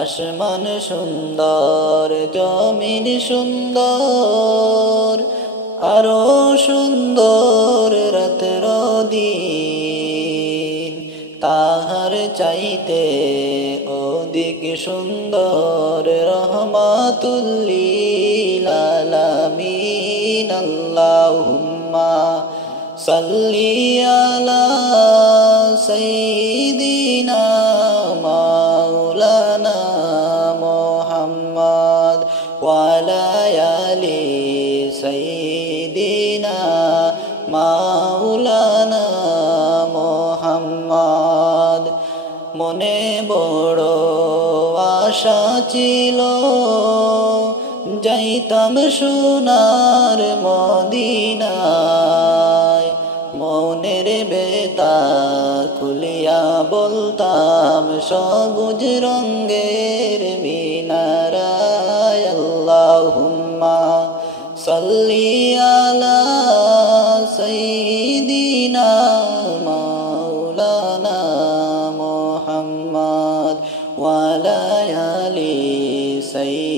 আসমান সুন্দর, জমিন সুন্দর, আরো সুন্দর রাতের দিন। তাহার চাইতে অধিক সুন্দর রহমাতুল লিল আলামিন। আল্লাহুম্মা সাল্লি আলা সাইয়্যিদিনা মাওলানা মুহাম্মদ ওয়া আলা আলি সাইয়্যিদিনা মাওলানা মুহাম্মদ। মনে বড় আশা ছিল, যাইতাম সোনার মদিনায়। মনের বেতা খুলিয়া বলতাম সবুজ রঙ্গের মিনারায়। আল্লাহুম্মা সাল্লি আলা সাইয়্যিদিনা মাওলানা মুহাম্মদ ওয়া আলা আলি সাইয়্যিদিনা